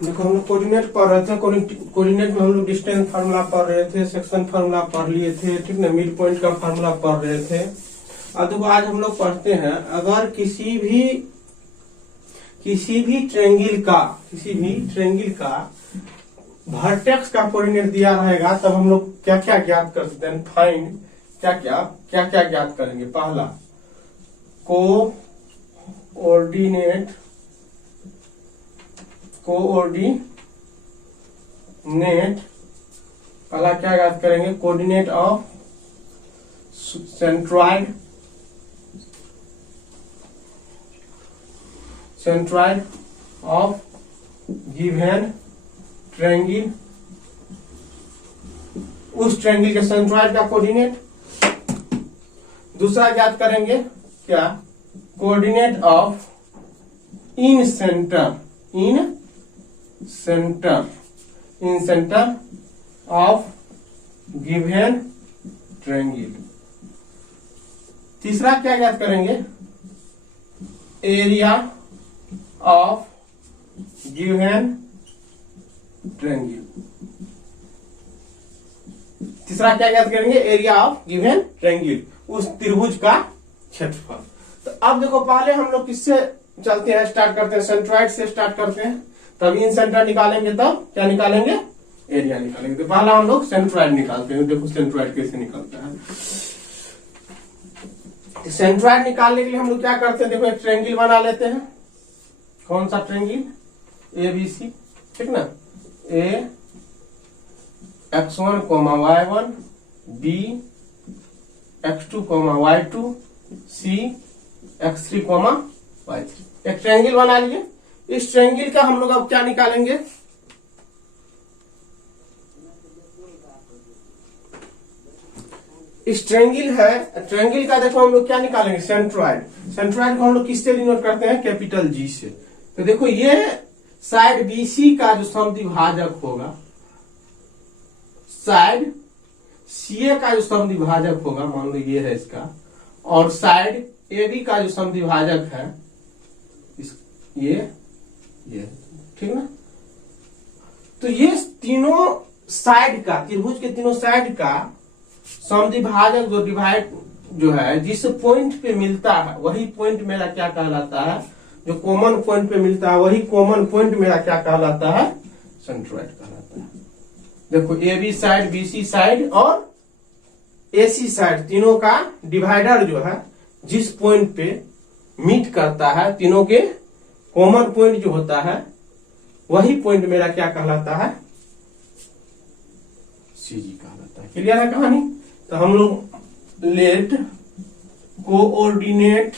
देखो हम लोग कोऑर्डिनेट पढ़ रहे थे। कोऑर्डिनेट में हम लोग डिस्टेंस फार्मूला पढ़ रहे थे, सेक्शन फार्मूला पढ़ लिए थे, ठीक ना, मिड पॉइंट का फार्मूला पढ़ रहे थे। अब देखो आज हम लोग पढ़ते हैं, अगर किसी भी ट्रेंगल का वर्टेक्स का कोऑर्डिनेट दिया रहेगा तब हम लोग क्या क्या ज्ञात कर सकते हैं, फाइंड क्या क्या ज्ञात करेंगे। पहला कोऑर्डिनेट पहला क्या याद करेंगे, coordinate of centroid of given triangle, उस ट्रायंगल के सेंट्रॉइड का कोऑर्डिनेट। दूसरा याद करेंगे क्या, coordinate of in centre of given triangle. तीसरा क्या याद करेंगे, एरिया ऑफ गिवन ट्रायंगल। तीसरा क्या याद करेंगे, एरिया ऑफ गिवन ट्रायंगल, उस त्रिभुज का क्षेत्रफल। तो अब देखो पहले हम लोग किससे चलते हैं, स्टार्ट करते हैं, सेंट्रॉइड से स्टार्ट करते हैं। तब इन सेंटर निकालेंगे, तब क्या निकालेंगे, एरिया निकालेंगे। तो पहला हम लोग सेंट्रॉइड निकालते हैं। देखो सेंट्रॉइड कैसे निकलता है। सेंट्रॉइड निकालने के लिए हम लोग क्या करते हैं, देखो एक ट्रायंगल बना लेते हैं। कौन सा ट्रायंगल, ABC, ठीक ना, A x1, y1, B x2, y2, C x3, y3। एक ट्रायंगल बना लिए। इस ट्रायंगल का हम लोग अब क्या निकालेंगे, इस ट्रायंगल है, ट्रायंगल का देखो हम लोग क्या निकालेंगे, सेंट्रॉइड। सेंट्रॉइड को हम लोग किससे डिनोट करते हैं, कैपिटल G से। तो देखो ये साइड BC का जो समद्विभाजक होगा, साइड CA का जो समद्विभाजक होगा, मान लो ये है इसका, और साइड AB का जो समद्विभाजक है ये ठीक ना। तो ये तीनों साइड का, त्रिभुज के तीनों साइड का समद्विभाजक जो डिवाइड जो है, जिस पॉइंट पे मिलता है वही पॉइंट मेरा क्या कहलाता है, जो कॉमन पॉइंट पे मिलता है वही कॉमन पॉइंट मेरा क्या कहलाता है, सेंट्रॉइड कहलाता है। देखो AB साइड, BC साइड और AC साइड, तीनों का डिवाइडर जो है, जिस पॉइंट पे मीट करता है, तीनों के कॉमन पॉइंट जो होता है वही पॉइंट मेरा क्या कहलाता है, CG कहलाता है। क्लियर है कहानी। तो हम लोग let coordinate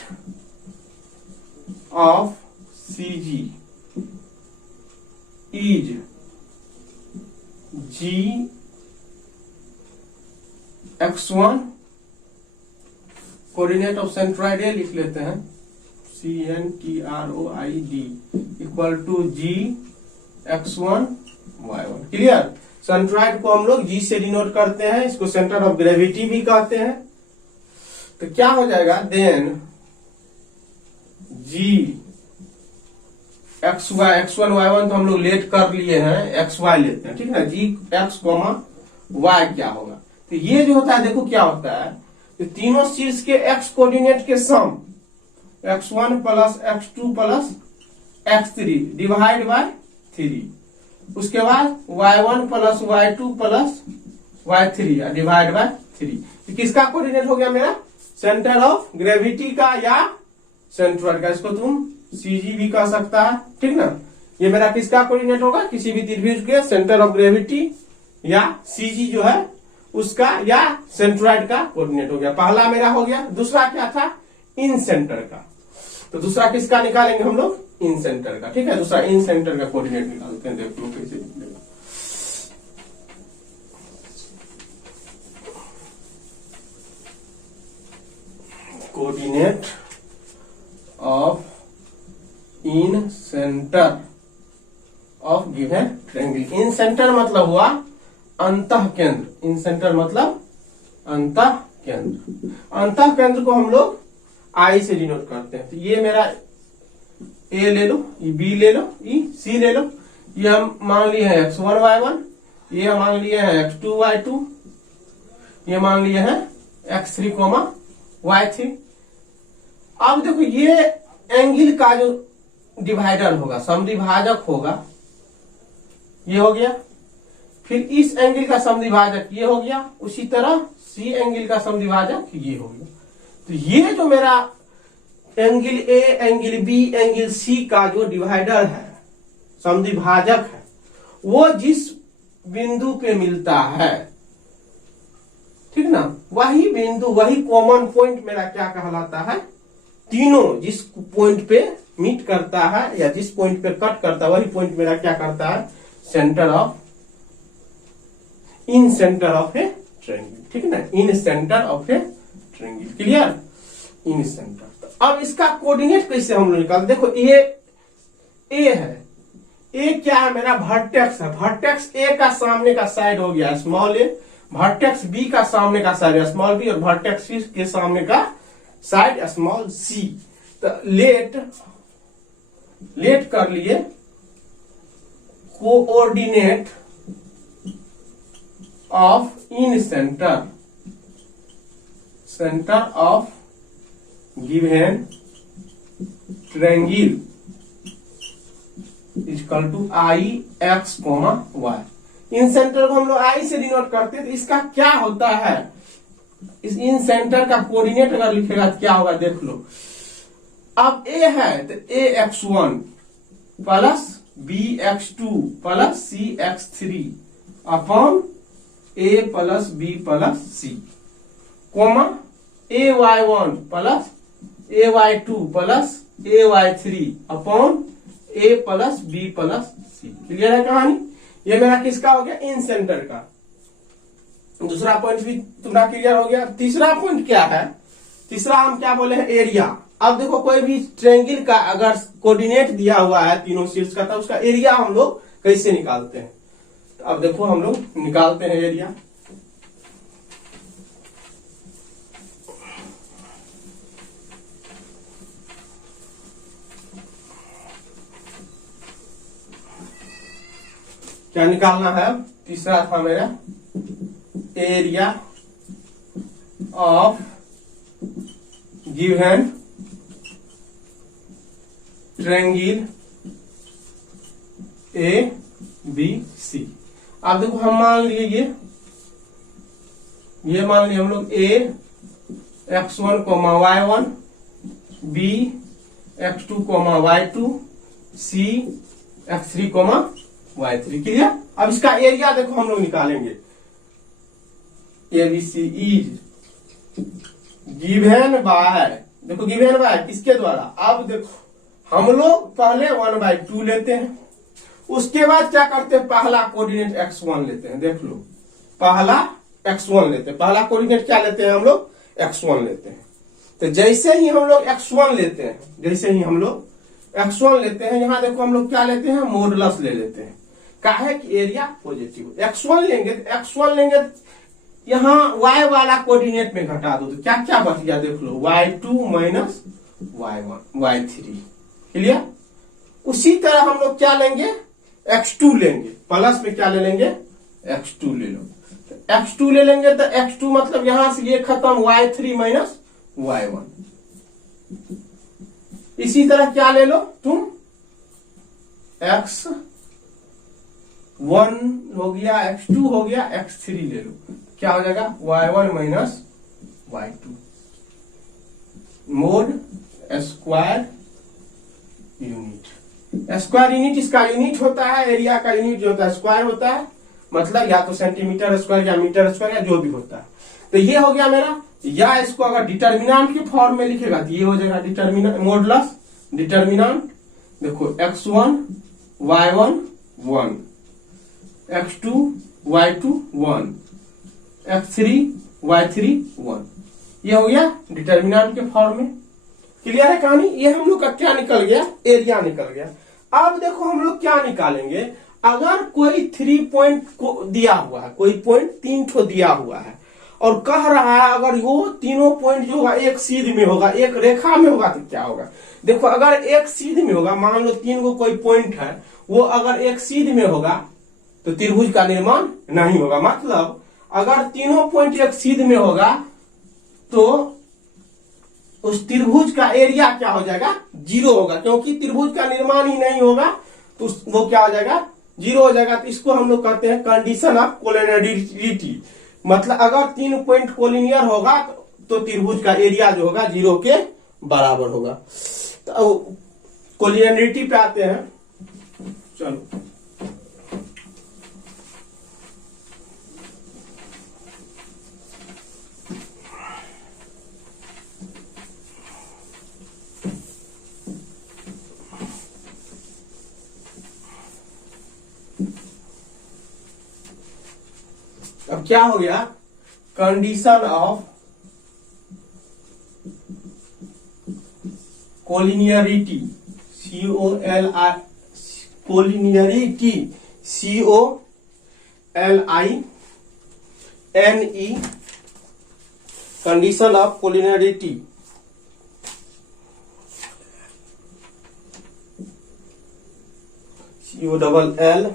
of CG is G x1, coordinate of centroid लिख लेते हैं, CNTROID equal to G x1 y1। Clear. Centroid को हम लोग G से डिनोट करते हैं, इसको सेंटर ऑफ ग्रेविटी भी कहते हैं। तो क्या हो जाएगा, देन G x1 y1 तो हम लोग लेट कर लिए हैं, xy लेते हैं, ठीक है। G x, y क्या होगा, तो ये जो होता है देखो क्या होता है, तो तीनों शीर्ष के x कोऑर्डिनेट के सम, x1 plus x2 plus x3 divide by 3, उसके बाद y1 plus y2 plus y3 divide by 3। तो किसका कोऑर्डिनेट हो गया मेरा, सेंटर ऑफ ग्रेविटी का या सेंट्रॉइड का। इसको तुम CG भी कह सकता है, ठीक ना। ये मेरा किसका कोऑर्डिनेट होगा, किसी भी त्रिभुज के सेंटर ऑफ ग्रेविटी या CG जो है उसका या सेंट्रॉइड का कोऑर्डिनेट हो गया। पहला मेरा हो गया। दूसरा क्या था, इन सेंटर का। तो दूसरा किसका निकालेंगे हम लोग, इन सेंटर का, ठीक है। दूसरा इन सेंटर का कोऑर्डिनेट निकालते हैं, देख लो कैसे निकलेगा। Coordinate of in centre of given triangle. In centre मतलब हुआ अंतः केंद्र, इन सेंटर मतलब अंतः केंद्र। अंतः केंद्र को हम लोग I से डिनोट करते हैं। तो ये मेरा A ले लो, ये B ले लो, ये C ले लो। ये हम मान लिए हैं x1y1, ये हम मान लिए हैं x2y2, ये मान लिए हैं x3, y3। अब देखो ये एंगल का जो डिवाइडर होगा, समद्विभाजक होगा, ये हो गया। फिर इस एंगल का समद्विभाजक ये हो गया, उसी तरह सी एंगल का समद्विभाजक ये हो गया। तो ये जो मेरा angle A, angle B, angle C का जो डिवाइडर है, समद्विभाजक है, वो जिस बिंदु पे मिलता है, ठीक ना, वही बिंदु, वही कॉमन पॉइंट मेरा क्या कहलाता है, तीनों जिस पॉइंट पे मीट करता है या जिस पॉइंट पे कट करता है, वही पॉइंट मेरा क्या करता है, centre of, in centre of a triangle, ठीक है ना, इन centre of a triangle. Clear? Incentre. तो अब इसका कोऑर्डिनेट कैसे हम लोग निकाल, देखो ये ए है, ए क्या है, मेरा वर्टेक्स है। वर्टेक्स ए का सामने का साइड हो गया स्मॉल ए, वर्टेक्स बी का सामने का साइड स्मॉल बी, और वर्टेक्स सी के सामने का साइड स्मॉल सी। तो लेट कर लिए coordinate of in centre of given triangle equal to I X comma Y. In centre को हम लोग आई से डिनोट करते हैं, तो इसका क्या होता है, इस इन सेंटर का कोऑर्डिनेट अगर लिखेगा तो क्या होगा, देख लो। अब ए है तो A x1 plus B x2 plus C x3 upon A plus B plus C, comma A y1 plus A y2 plus A y3 upon A plus B plus C. Clear है कहानी? ये मेरा किसका हो गया, इन centre का। दूसरा point भी तुम्हारा क्लियर हो गया। तीसरा पॉइंट क्या है, तीसरा हम क्या बोले हैं, एरिया। अब देखो कोई भी ट्रायंगल का अगर कोऑर्डिनेट दिया हुआ है तीनों शीर्ष का, तो उसका एरिया हम लोग कैसे निकालते हैं। तो अब देखो हम लोग निकालते हैं एरिया। क्या निकालना है, तीसरा था मेरा area of given triangle A B C. अब देखो हम मान लिए ये मान लिए हम लोग A x1 comma y1, B x2 comma y2, C x3 comma y3। Clear? अब इसका एरिया देखो हम लोग निकालेंगे। ABC इज गिवन बाय, देखो गिवन बाय किसके द्वारा, अब देखो हम लोग पहले 1/2 लेते हैं, उसके बाद क्या करते हैं, पहला कोऑर्डिनेट x1 लेते हैं। देख लो, पहला x1 लेते हैं, पहला कोऑर्डिनेट क्या लेते हैं हम लोग, x1 लेते हैं। तो जैसे ही हम लोग x1 लेते हैं, जैसे ही हम लोग x1 लेते हैं, यहां देखो हम लोग क्या लेते हैं, मॉडुलस ले लेते हैं। काहे कि एरिया पॉजिटिव। x1 लेंगे तो x1 लेंगे यहां y वाला कोऑर्डिनेट में घटा दो, तो क्या क्या बच गया, देख लो, y2 minus y1 y3। Clear? उसी तरह हम लोग क्या लेंगे, x2 लेंगे, प्लस में क्या ले लेंगे, x2 ले लो। तो x2 ले लेंगे तो x2 मतलब यहां से ये खत्म, y3 माइनस y1। इसी तरह क्या ले लो तुम, x1 हो गया, x2 हो गया, x3 ले लो, क्या हो जाएगा, y1 minus y2 mode square unit. Square unit इसका यूनिट होता है, एरिया का यूनिट जो होता है स्क्वायर होता है, मतलब या तो सेंटीमीटर स्क्वायर या मीटर स्क्वायर या जो भी होता है। तो ये हो गया मेरा, या इसको अगर डिटर्मिनेंट के फॉर्म में लिखेगा तो ये हो जाएगा डिटर्मिनेंट, मॉडुलस डिटर्मिनेंट। देखो x1 y1 1, x2 y2 1, x3 y3 1, ये हो गया डिटर्मिनेंट के फॉर्म में। क्लियर है कहानी? ये हम लोग का क्या निकल गया, एरिया निकल गया। अब देखो हम लोग क्या निकालेंगे, अगर कोई 3 पॉइंट को दिया हुआ है, कोई पॉइंट 3 ठो दिया हुआ है, और कह रहा है अगर वो तीनों पॉइंट जो होगा एक सीध में होगा, एक रेखा में होगा, तो क्या होगा। देखो अगर एक सीध में होगा, मान लो तीन को कोई पॉइंट है, वो अगर एक सीध में होगा तो त्रिभुज का निर्माण नहीं होगा। मतलब अगर तीनों पॉइंट एक सीध में होगा तो उस त्रिभुज का एरिया क्या हो जाएगा, 0 होगा, क्योंकि त्रिभुज का निर्माण ही नहीं होगा तो वो क्या हो जाएगा, 0 हो जाएगा। तो इसको हम लोग कहते हैं कंडीशन ऑफ कोलिनियरिटी। मतलब अगर तीन पॉइंट कोलिनियर होगा तो त्रिभुज का एरिया जो होगा 0 के बराबर होगा। तो कोलिनियरिटी पे आते हैं। चलो अब क्या हो गया, condition of collinearity, collinearity, COLINE, condition of collinearity. COLLNEARITY,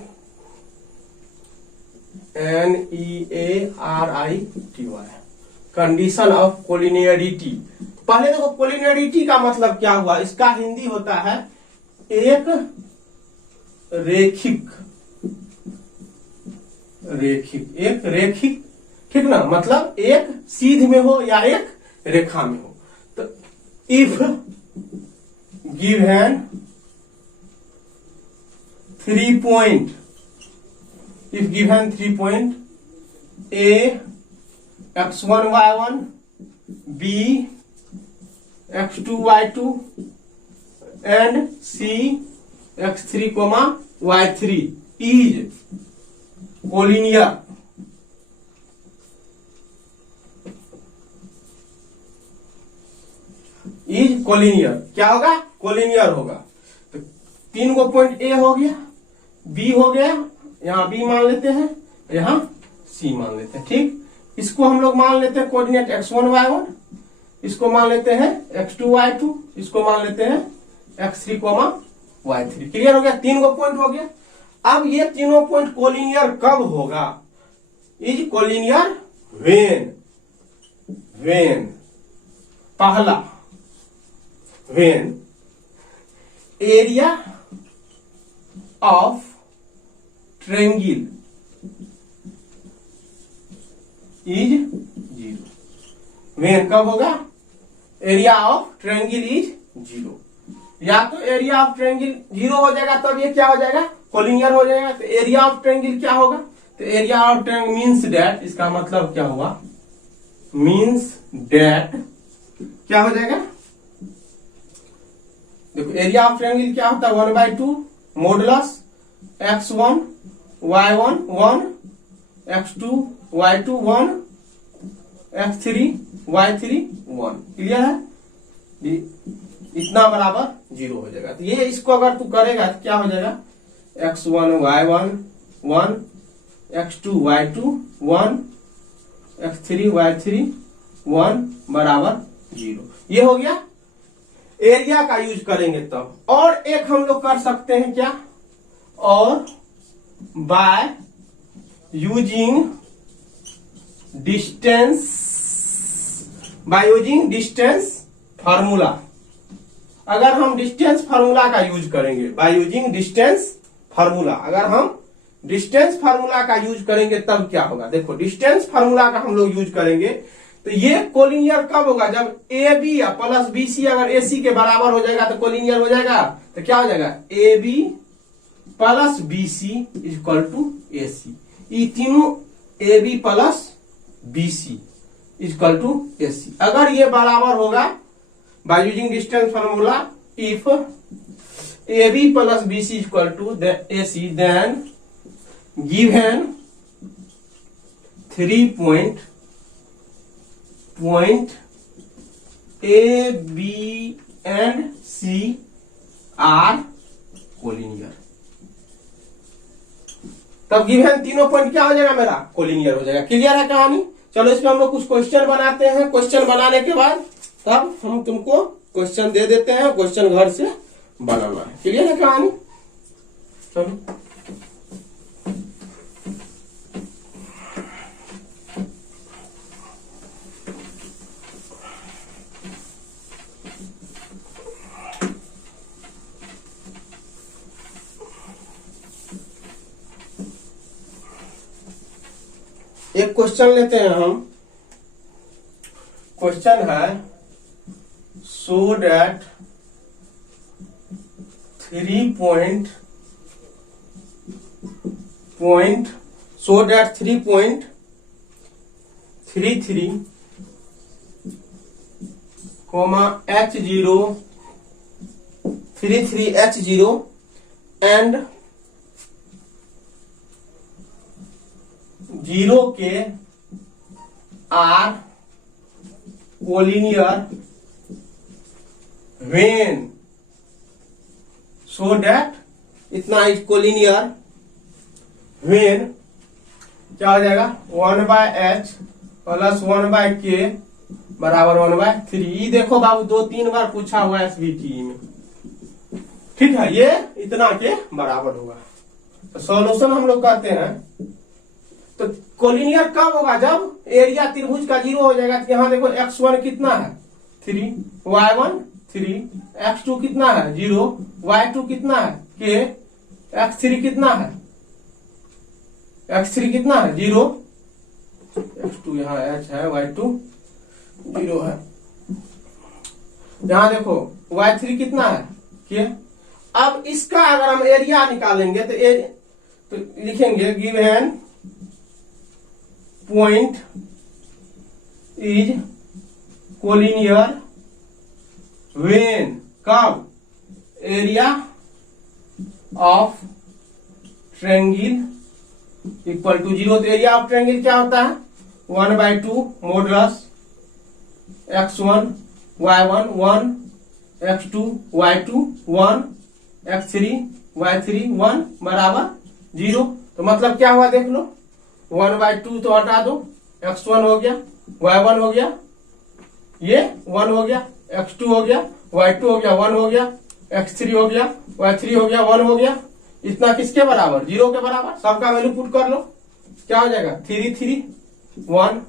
condition of collinearity. पहले देखो कोलिनियरिटी का मतलब क्या हुआ, इसका हिंदी होता है एक रेखिक, एक रेखिक, ठीक ना, मतलब एक सीध में हो या एक रेखा में हो। तो if given 3 point, if given 3 point A x1 y1, B x2 y2 and C x3 y3 is collinear, is collinear. क्या होगा, कोलिनियर होगा। तो तीन को पॉइंट A हो गया, B हो गया, यहाँ B मान लेते हैं, यहाँ C मान लेते हैं, ठीक। इसको हम लोग मान लेते हैं कोऑर्डिनेट x1 y1, इसको मान लेते हैं x2 y2, इसको मान लेते हैं x3 y3। क्लियर हो गया, तीन को पॉइंट हो गया। अब ये तीनों पॉइंट कोलिनियर कब होगा, इज कोलिनियर व्हेन पहला, when area of triangle is 0। When कब होगा, एरिया ऑफ ट्रायंगल इज 0। या तो एरिया ऑफ ट्रायंगल 0 हो जाएगा तब ये क्या हो जाएगा, कोलिनियर हो जाएगा। तो एरिया ऑफ ट्रायंगल क्या होगा, तो area of triangle means that, इसका मतलब क्या हुआ, मीन्स दैट क्या हो जाएगा, देखो एरिया ऑफ ट्रायंगल क्या होता है, 1/2 modulus x1 y1 1, x2 y2 1, x3 y3 1। Clear है, इतना बराबर 0 हो जाएगा। तो ये इसको अगर तू करेगा तो क्या हो जाएगा, x1 y1 1, x2 y2 1, x3 y3 1 बराबर 0। ये हो गया एरिया का यूज करेंगे तब। और एक हम लोग कर सकते हैं क्या, और बाय यूजिंग डिस्टेंस फार्मूला। अगर हम डिस्टेंस फार्मूला का यूज करेंगे, बाय यूजिंग डिस्टेंस फार्मूला, अगर हम डिस्टेंस फार्मूला का यूज करेंगे तब क्या होगा। देखो डिस्टेंस फार्मूला का हम लोग यूज करेंगे तो ये कोलिनियर कब होगा, जब A B plus B C अगर ए सी के बराबर हो जाएगा तो कोलिनियर हो जाएगा। तो क्या हो जाएगा, A B plus B C equal to A C. ये तीनों A B plus B C equal to A C अगर ये बराबर होगा by using distance formula, if A B plus B C equal to A C, then given 3 point A, B and C are collinear. तब given तीनों point क्या हो जाएगा, मेरा कोलिनियर हो जाएगा। क्लियर है कहानी। चलो इस पे हम लोग कुछ क्वेश्चन बनाते हैं। क्वेश्चन बनाने के बाद तब हम तुमको क्वेश्चन दे देते हैं, क्वेश्चन घर से बनाना है। क्लियर है कहानी? चलो एक क्वेश्चन लेते हैं हम। क्वेश्चन है so that 3.33, H0 33H0 and 0 के are collinear when so that इतना इज कोलिनियर व्हेन क्या हो जाएगा 1/h प्लस 1/k बराबर 1/3। देखो बाबू 2-3 बार पूछा हुआ है एसबीटी में, ठीक है। ये इतना के बराबर होगा। तो सॉल्यूशन हम लोग करते हैं। तो कोलिनियर कब होगा? जब एरिया त्रिभुज का 0 हो जाएगा। यहाँ देखो x1 कितना है 3, y1 3, x2 कितना है 0, y2 कितना है k, x3 कितना है 0, x2 यहाँ h है, y2 0 है। यहाँ देखो y3 कितना है k। अब इसका अगर हम एरिया निकालेंगे तो लिखेंगे given point is collinear when कब area of triangle equal to 0। तो एरिया ऑफ ट्रायंगल क्या होता है 1/2 modulus x1 y1 1, x2 y2 1, x3 y3 1 बराबर 0। तो मतलब क्या हुआ देख लो 1/2 तो हटा दो, x1 हो गया, y1 हो गया, ये 1 हो गया, x2 हो गया, y2 हो गया 1 हो गया, x3 हो गया, y3 हो गया 1 हो गया। इतना किसके बराबर 0 के बराबर। सबका वैल्यू पुट कर लो। क्या हो जाएगा 3 3 1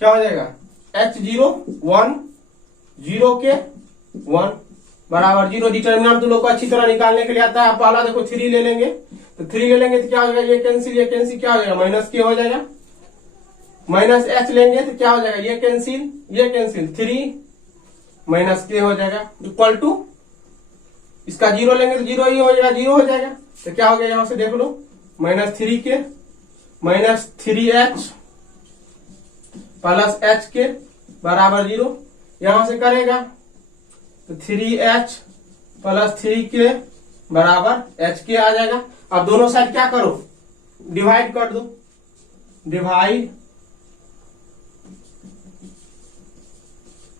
क्या हो जाएगा h0 1 0 के 1 बराबर 0। डिटर्मिनेंट तुम लोग को अच्छी तरह निकालने के लिए आता है। पहला देखो 3 ले लेंगे तो 3 ले लेंगे तो क्या हो जाएगा ये कैंसिल क्या हो जाएगा -k हो जाएगा। -h लेंगे तो क्या हो जाएगा ये कैंसिल 3 -k हो जाएगा इक्वल टू इसका 0 लेंगे तो 0 ही हो जाएगा 0 हो जाएगा। तो क्या हो गया यहां से देख लो -3 के -3h प्लस h के बराबर 0। यहां से करेगा तो 3h प्लस 3k बराबर hk आ जाएगा। अब दोनों साइड क्या करो डिवाइड कर दो। Divide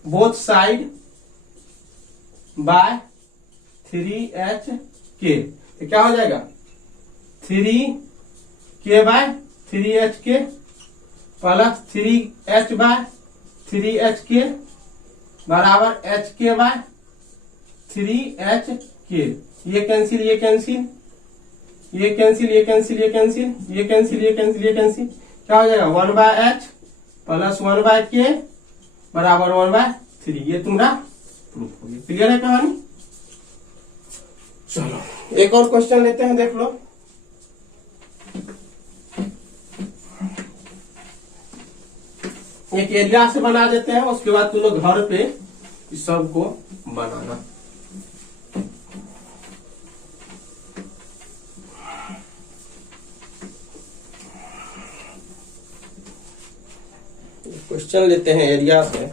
both side by 3hk। तो क्या हो जाएगा 3k bye 3hk plus 3h bye 3hk बराबर hk बाय 3hk। ये कैंसिल क्या हो जाएगा 1/h प्लस 1/k बराबर 1/3। ये तुम्हारा प्रूफ हो गया। क्लियर है कहानी? चलो एक और क्वेश्चन लेते हैं, देख लो। एक एरिया से बना देते हैं, उसके बाद तुम लोग घर पे इस सब को बनाना। क्वेश्चन लेते हैं एरिया से।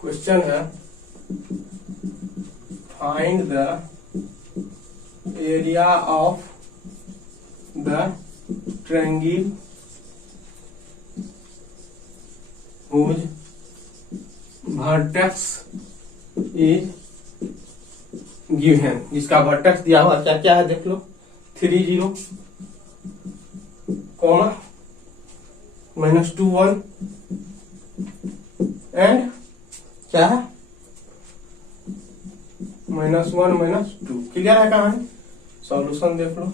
क्वेश्चन है find the area of the triangle whose vertex is given। जिसका वर्टेक्स दिया हुआ क्या क्या है देख लो। 30 कॉमा -2 1 एंड क्या है -1 -2। क्लियर है कहानी? सॉल्यूशन देख लो।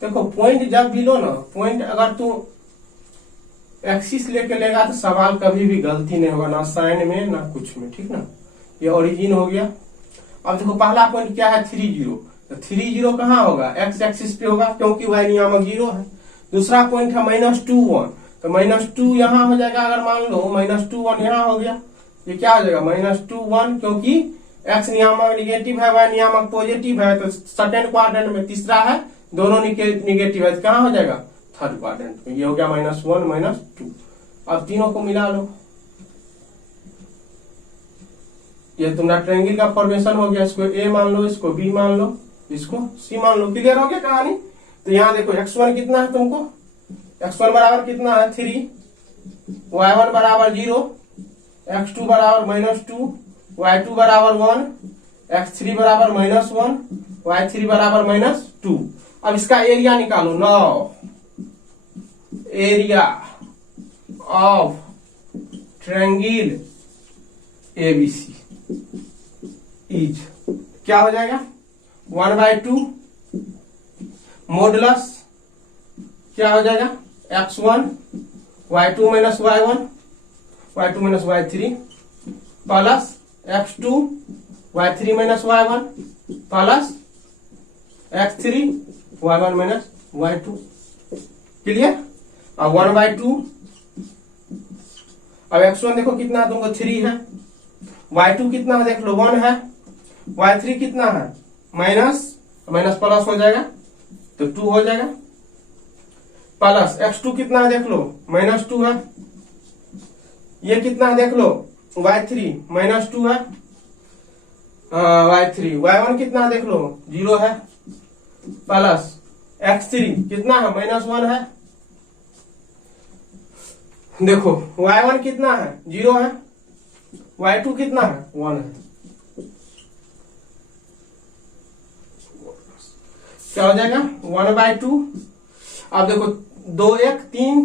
देखो पॉइंट जब भी लो ना, पॉइंट अगर तू एक्सिस लेके लेगा तो सवाल कभी भी गलती नहीं होगा, ना साइन में ना कुछ में, ठीक ना। ये ओरिजिन हो गया। अब देखो पहला पॉइंट क्या है 30, तो 30 कहाँ होगा? एक्स एक्सिस पे होगा क्योंकि y नियामक 0 है। दूसरा पॉइंट है -2 1, तो -2 यहाँ हो जाएगा। अगर मान लो -2 1 यहाँ हो गया, ये क्या हो जाएगा -2 1, क्योंकि एक्स नियामक निगेटिव है, y नियामक पॉजिटिव है, तो सेकंड क्वाड्रेंट में तीसरा है, दोनों निगेटिव है, तो कहाँ हो जाएगा? थर्ड क्वाड्रेंट में। ये हो गया -1 -2। अब तीनों को मिला लो, ये तुम्हारा ट्रायंगल का फॉर्मेशन हो गया। इसको ए मान लो, इसको बी मान लो, इसको सी मान लो। क्लियर हो गया कहानी? तो यहाँ देखो x1 कितना है तुमको? x1 बराबर कितना है 3, y1 बराबर 0, x2 बराबर -2, y2 बराबर 1, x3 बराबर -1, y3 बराबर -2। अब इसका एरिया निकालो। Now area of triangle ABC is क्या हो जाएगा? 1/2 मॉडुलस क्या हो जाएगा? x1 y2 - y1 y2 - y3 plus x2 y3 - y1 plus x3 y1 - y2। Clear? अब 1/2। अब x1 देखो कितना है तुमको? 3 है। y2 कितना है देख लो? 1 है। y3 कितना है? माइनस प्लस हो जाएगा तो 2 हो जाएगा। प्लस x2 कितना है देख लो? -2 है। ये कितना है देख लो? y3 -2 है। y3 y1 कितना है देख लो? 0 है। प्लस x3 कितना है? -1 है। देखो y1 कितना है? 0 है। y2 कितना है? 1 है। क्या हो जाएगा? 1/2। अब देखो 2 1 3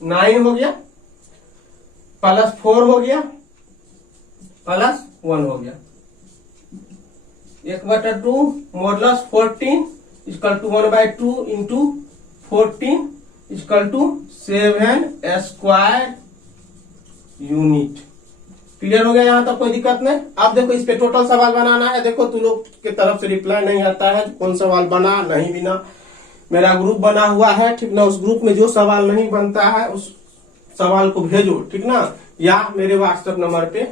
9 हो गया, प्लस 4 हो गया, प्लस 1 हो गया। 1/2 modulus 14 equal to 1/2 into 14 equal to 7 square unit. Clear हो गया? यहाँ तक कोई दिक्कत नहीं। अब देखो इस पे टोटल सवाल बनाना है। देखो तुम लोग की तरफ से रिप्लाई नहीं आता है कौन सवाल बना नहीं बिना। मेरा ग्रुप बना हुआ है, ठीक ना। उस ग्रुप में जो सवाल नहीं बनता है उस सवाल को भेजो, ठीक ना। या मेरे व्हाट्सएप नंबर पे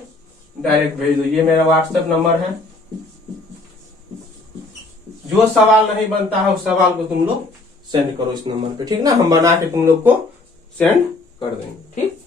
डायरेक्ट भेज दो। ये मेरा व्हाट्सएप नंबर है। जो सवाल नहीं बनता है उस सवाल को तुम लोग सेंड करो इस नंबर पे, ठीक ना। हम बना के तुम लोग को सेंड कर देंगे, ठीक।